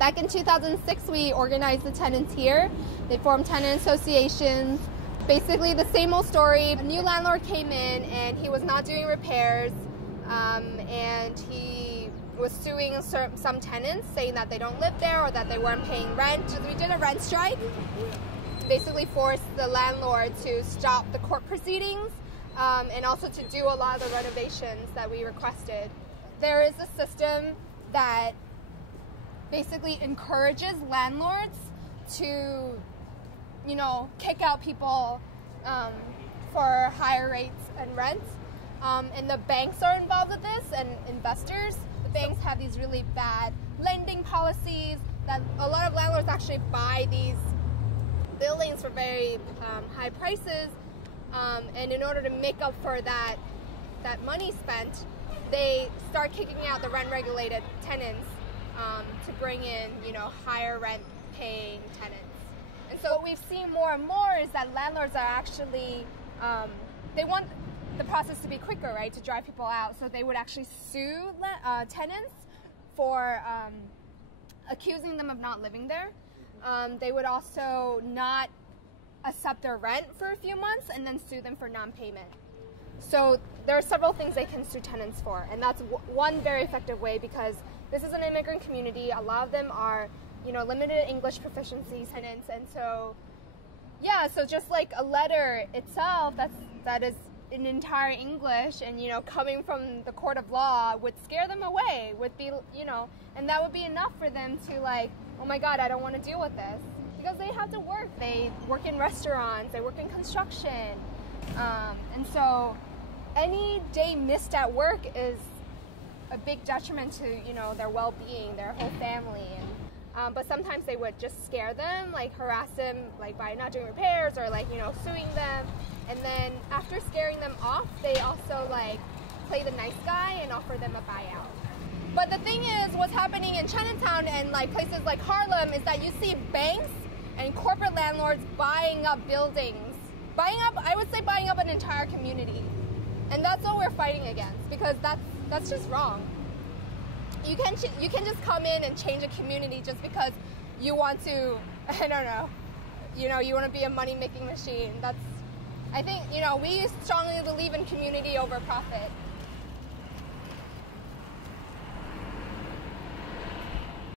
Back in 2006, we organized the tenants here. They formed tenant associations. Basically the same old story. A new landlord came in and he was not doing repairs, and he was suing some tenants, saying that they don't live there or that they weren't paying rent. We did a rent strike, basically forced the landlord to stop the court proceedings, and also to do a lot of the renovations that we requested. There is a system that basically encourages landlords to, you know, kick out people for higher rates and rents. And the banks are involved with this, and investors. The banks have these really bad lending policies that a lot of landlords actually buy these buildings for very high prices, and in order to make up for that money spent, they start kicking out the rent-regulated tenants to bring in, you know, higher rent-paying tenants. And so what we've seen more and more is that landlords are actually, they want the process to be quicker, right, to drive people out. So they would actually sue tenants for accusing them of not living there. They would also not accept their rent for a few months and then sue them for non-payment. So there are several things they can sue tenants for, and that's one very effective way, because this is an immigrant community. A lot of them are, you know, limited English proficiency tenants, and so, yeah, so just like a letter itself that is in entire English and, you know, coming from the court of law would scare them away, would be, you know, and that would be enough for them to, like, oh my God, I don't want to deal with this. Because they have to work. They work in restaurants, they work in construction, and so any day missed at work is a big detriment to, you know, their well-being, their whole family. And but sometimes they would just scare them, like harass them, like by not doing repairs or, like, you know, suing them. And then after scaring them off, they also, like, play the nice guy and offer them a buyout. But the thing is, what's happening in Chinatown and, like, places like Harlem is that you see banks and corporate landlords buying up buildings, I would say buying up an entire community. And that's what we're fighting against, because that's just wrong. You can just come in and change a community just because you want to, I don't know, you know, you want to be a money-making machine. I think, you know, we strongly believe in community over profit.